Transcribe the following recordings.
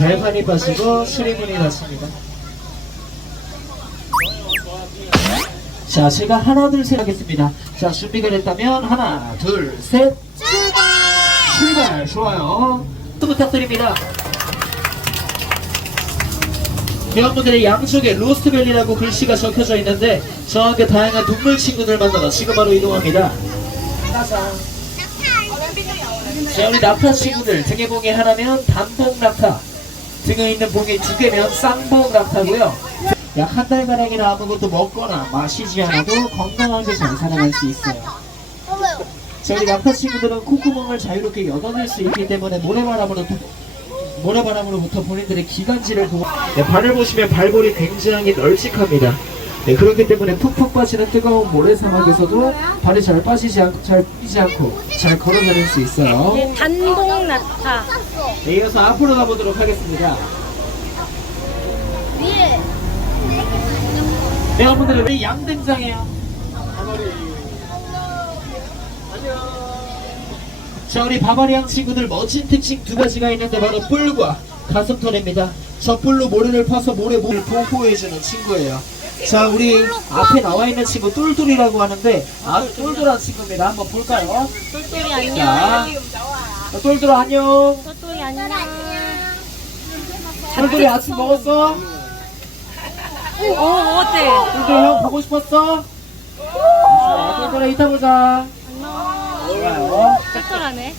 발판이 빠지고 수리문이 닫힙니다. 자, 제가 하나, 둘, 셋 하겠습니다. 자, 준비가 됐다면 하나, 둘, 셋. 출발! 출발! 좋아요. 또 부탁드립니다. 여러분들의 양쪽에 로스트밸리라고 글씨가 적혀져 있는데 저한테 다양한 동물 친구들 만나러 지금 바로 이동합니다. 자, 우리 낙타 친구들 등에 봉이 하나면 단봉 낙타 등에 있는 봉이 두 개면 쌍봉 낙타고요. 약 한 달가량이나 아무것도 먹거나 마시지 않아도 건강하게 잘 살아갈 수 있어요. 자, 우리 낙타 친구들은 콧구멍을 자유롭게 열어낼 수 있기 때문에 모래바람으로부터 모래바람으로부터 본인들의 기관지를 보호 네, 발을 보시면 발볼이 굉장히 널찍합니다. 네, 그렇기 때문에 푹푹 빠지는 뜨거운 모래 사막에서도 발이 잘 빠지지 않고 잘 빠지지 않고 잘 걸어다닐 수 있어요. 네, 단봉 낙타. 네, 이어서 앞으로 가보도록 하겠습니다. 위에 네, 여러분들 왜양 등장해요? 자, 우리 바바리앙 친구들 멋진 특징 두 가지가 있는데 바로 뿔과 가슴털입니다. 저 뿔로 모래를 파서 모래 물을 보호해주는 친구예요. 자, 우리 앞에 나와 있는 친구 똘똘이라고 하는데 아주 똘똘한 친구입니다. 한번 볼까요? 똘똘이 안녕. 자, 똘똘 안녕. 똘똘이 안녕. 똘똘이 아침 먹었어? 어, 어때? 똘똘 형 보고 싶었어? 자, 똘똘아 이따 보자. 좋아요. 똘똘하네.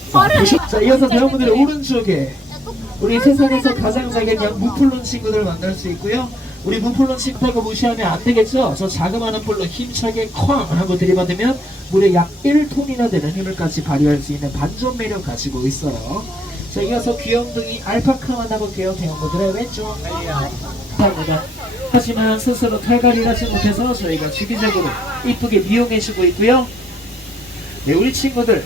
자, 자, 이어서 배우분들의 오른쪽에 우리 세상에서 가장 작은 양 무플론 친구들 만날 수 있고요. 우리 무플론 친구라고 무시하면 안 되겠죠? 저 자그마한 볼로 힘차게 쾅 하고 들이받으면 무려 약 1톤이나 되는 힘을까지 발휘할 수 있는 반전 매력 가지고 있어요. 자, 이어서 귀염둥이 알파카 만나볼게요. 배우분들의 왼쪽. 감사합니다. 하지만 스스로 탈가리를 하지 못해서 저희가 주기적으로 이쁘게 미용해주고 있고요. 네, 우리 친구들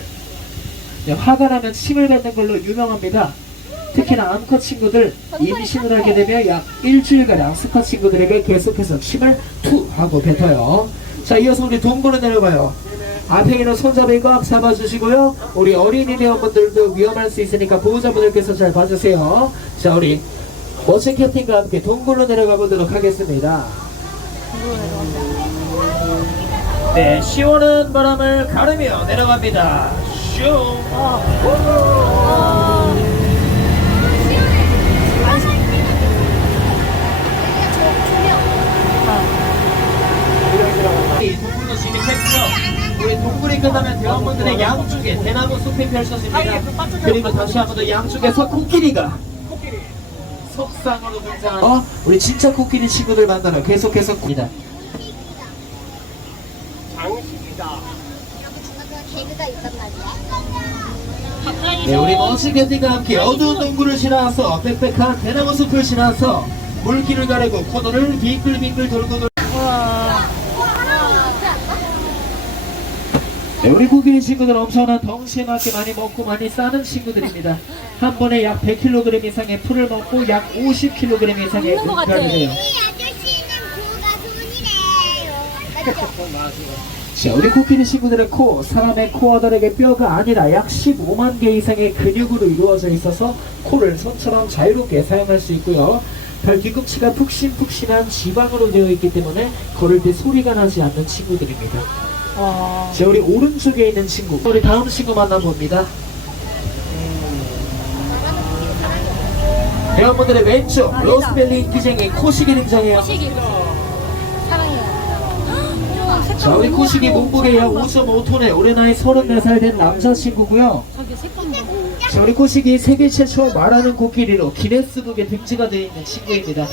네, 화가 나면 침을 뱉는 걸로 유명합니다. 특히나 암컷 친구들 임신을 하게 되면 약 일주일가량 스컷 친구들에게 계속해서 침을 투 하고 뱉어요. 자 이어서 우리 동굴로 내려가요. 앞에 있는 손잡이 꽉 잡아주시고요. 우리 어린이 회원분들도 위험할 수 있으니까 보호자분들께서 잘 봐주세요. 자 우리 멋진 캡틴과 함께 동굴로 내려가 보도록 하겠습니다. 네, 시원한 바람을 가르며 내려갑니다. 슝. 대나무 숲이 펼쳐집니다. 그리고 다시 한 번 더 양쪽에서 코끼리가 속상으로 등장하는 어? 우리 진짜 코끼리 친구들 만나러 계속해서 니다 개그가 있단 말이야. 네, 우리 멋진 캔디가 함께 어두운 동굴을 지나서 빽빽한 대나무 숲을 지나서 물길을 가르고 코너를 빙글빙글 돌고 돌 네, 우리 코끼리 친구들 엄청난 덩치에 맞게 많이 먹고 많이 싸는 친구들입니다. 한 번에 약 100kg 이상의 풀을 먹고 약 50kg 이상의 먹는 것 같아. 은가를 해요. 자, 우리 코끼리 친구들의 코, 사람의 코어들에게 뼈가 아니라 약 15만 개 이상의 근육으로 이루어져 있어서 코를 손처럼 자유롭게 사용할 수 있고요. 발 뒤꿈치가 푹신푹신한 지방으로 되어 있기 때문에 걸을 때 소리가 나지 않는 친구들입니다. 와. 자, 우리 오른쪽에 있는 친구, 우리 다음 친구 만나봅니다. 회원분들의 왼쪽, 로스밸리 인기쟁이 코시기 등장해요. 코시기. 자, 우리 코시기 너무 몸무게 약 예뻐. 5.5톤에 올해 나이 34살 된 남자친구고요. 자, 우리 코식이 세계 최초 말하는 코끼리로 기네스북에 등재가 되어 있는 친구입니다.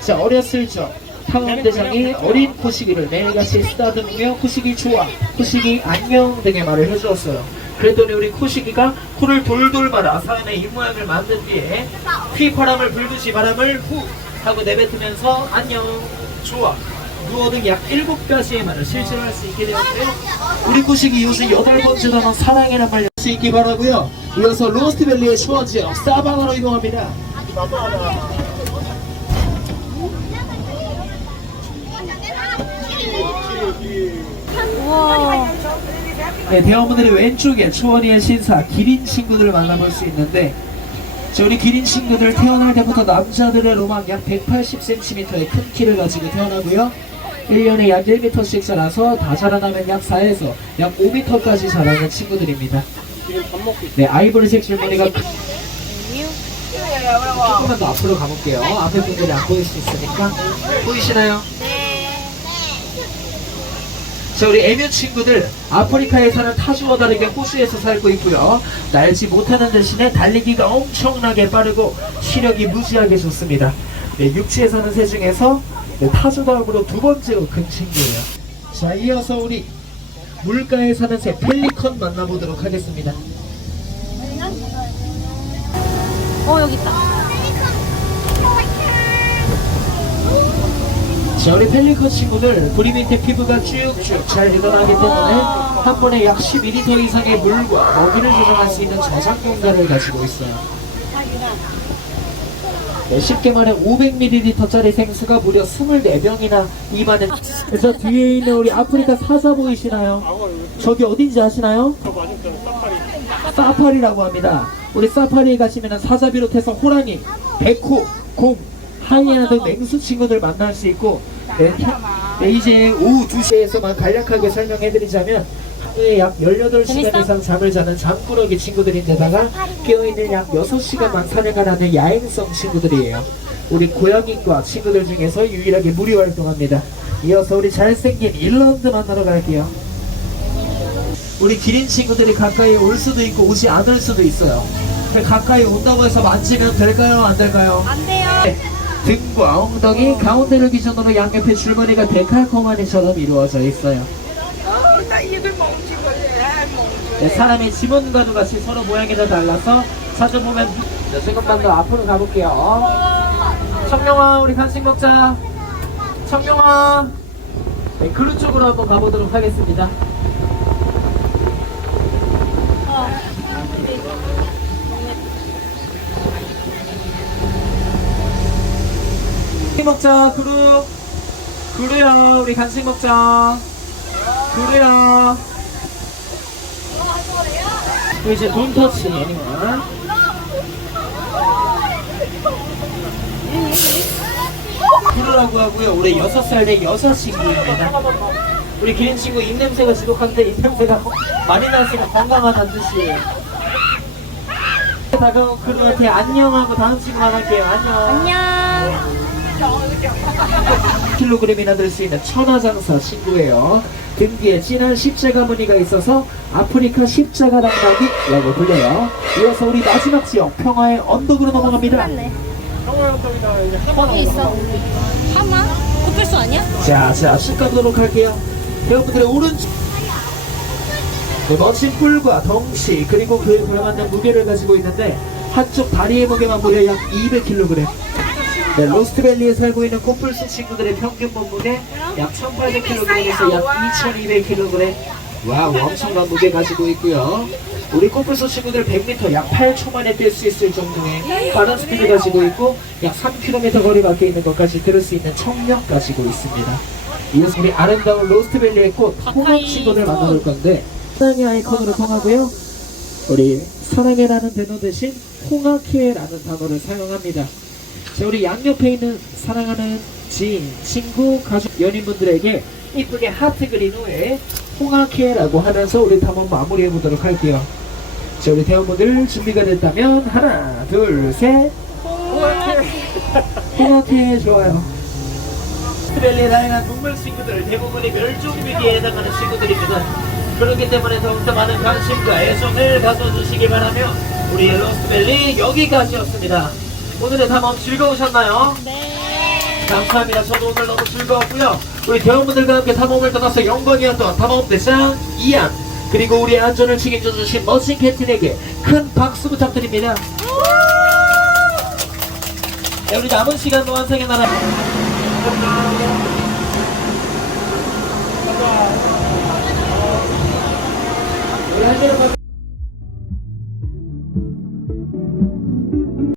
자, 어렸을 적 탕원대장이 어린 코시기를 매일같이 쓰다듬으며 코시기 좋아, 코시기 안녕 등의 말을 해주었어요. 그랬더니 우리 코시기가 코를 돌돌 말아 사람의 입모양을 만든 뒤에 휘 바람을 불듯이 바람을 후 하고 내뱉으면서 안녕, 좋아, 누워 등약 일곱 가지의 말을 실제로 할 수 있게 되었고요. 우리 코식이 요새 여덟 번째 단어 사랑이란 말할수 있기 바라고요. 이어서 로스트밸리의 추워 지역 사방으로 이동합니다. 우와. 네, 대원분들의 왼쪽에 초원이의 신사 기린 친구들을 만나볼 수 있는데 자, 우리 기린 친구들 태어날 때부터 남자들의 로망 약 180cm의 큰 키를 가지고 태어나고요. 1년에 약 1m씩 자라서 다 자라나면 약 4에서 약 5m까지 자라는 친구들입니다. 네, 아이보리색 줄무늬가 조금만 더 앞으로 가볼게요. 앞에 분들이 안 보일 수 있으니까. 보이시나요? 자, 우리 에뮤 친구들, 아프리카에 사는 타주와 다르게 호주에서 살고 있고요. 날지 못하는 대신에 달리기가 엄청나게 빠르고 시력이 무지하게 좋습니다. 네, 육지에 사는 새 중에서 네, 타주 다음으로 두 번째로 큰 친구예요. 자, 이어서 우리 물가에 사는 새 펠리컨 만나보도록 하겠습니다. 어, 여기 있다. 자, 우리 펠리컨 친구들 뿌리 밑에 피부가 쭉쭉 잘 일어나기 때문에 한 번에 약 12리터 이상의 물과 먹이를 조정할 수 있는 저장 공간을 가지고 있어요. 네, 쉽게 말해 500ml짜리 생수가 무려 24병이나 입안에 그래서 뒤에 있는 우리 아프리카 사자 보이시나요? 저기 어딘지 아시나요? 사파리라고 합니다. 우리 사파리에 가시면 사자 비롯해서 호랑이, 백호, 곰, 하이에나 등 맹수 친구들 만날 수 있고 네, 네, 이제 오후 2시에서만 간략하게 설명해드리자면 하루에 약 18시간 재밌어? 이상 잠을 자는 잠꾸러기 친구들인데다가 깨어있는 약 6시간만 산행을 하는 야행성 친구들이에요. 우리 고양이과 친구들 중에서 유일하게 무리 활동합니다. 이어서 우리 잘생긴 일런드 만나러 갈게요. 우리 기린 친구들이 가까이 올 수도 있고 오지 않을 수도 있어요. 가까이 온다고 해서 만지면 될까요? 안 될까요? 안 돼요. 네, 등과 엉덩이 가운데를 기준으로 양옆에 줄무늬가 데칼코마니처럼 이루어져 있어요. 네, 사람의 지문과도 같이 서로 모양이 다 달라서 사진 보면 네, 조금만 더 앞으로 가볼게요. 청룡아 우리 간식 먹자. 청룡아 네, 그루 쪽으로 한번 가보도록 하겠습니다. 간식 먹자 그루. 그루야 우리 간식 먹자. 그루야. 또 이제 돈터치 애니멀 그루라고 하고요. 우리 6살 된 여사 친구입니다. 우리 기린 친구 입냄새가 지독한데 입냄새가 많이 났으면 건강하다는 뜻이에요. 다가온 그루한테 안녕하고 다음 친구 만날게요. 안녕. 안녕. 킬로그램이나 될 수 있는 천하장사 친구예요. 등 뒤에 진한 십자가 무늬가 있어서 아프리카 십자가 당나귀라고 불려요. 이어서 우리 마지막 지역 평화의 언덕으로 넘어갑니다. 거기 있어. 하마? 코뿔소 아니야? 자, 자, 실 가보도록 할게요. 여러분들의 오른쪽. 네, 멋진 뿔과 덩치 그리고 그에 걸맞는 무게를 가지고 있는데 한쪽 다리의 무게만 무려 약 200kg. 네, 로스트밸리에 살고 있는 코뿔소 친구들의 평균 몸무게 약 1,800kg에서 약 2,200kg. 와우, 엄청난 무게 가지고 있고요. 우리 코뿔소 친구들 100m 약 8초 만에 뛸 수 있을 정도의 빠른 스피드 가지고 있고 약 3km 거리 밖에 있는 것까지 들을 수 있는 청력 가지고 있습니다. 이어서 우리 아름다운 로스트밸리의 꽃 홍합 친구들 만나볼 건데 사랑의 아이콘으로 통하고요. 우리 사랑해라는 단어 대신 홍학회라는 단어를 사용합니다. 자, 우리 양옆에 있는 사랑하는 지인, 친구, 가족, 연인분들에게 이쁘게 하트 그린 후에 홍학회라고 하면서 우리 탐험 마무리해 보도록 할게요. 자, 우리 대원분들 준비가 됐다면 하나, 둘, 셋. 홍학회 좋아요. 스트렐리 다양한 동물 친구들 대부분이 멸종 위기에 해당하는 친구들입니다. 그렇기 때문에 더욱더 많은 관심과 애정을 가져주시기 바라며 우리 로스트밸리 여기까지였습니다. 오늘의 탐험 즐거우셨나요? 네. 감사합니다. 저도 오늘 너무 즐거웠고요. 우리 대원분들과 함께 탐험을 떠나서 영광이었던 탐험 대장 이안 그리고 우리의 안전을 책임져 주신 멋진 캡틴에게 큰 박수 부탁드립니다. 네, 우리 남은 시간 완성의 나라. 우리 한계를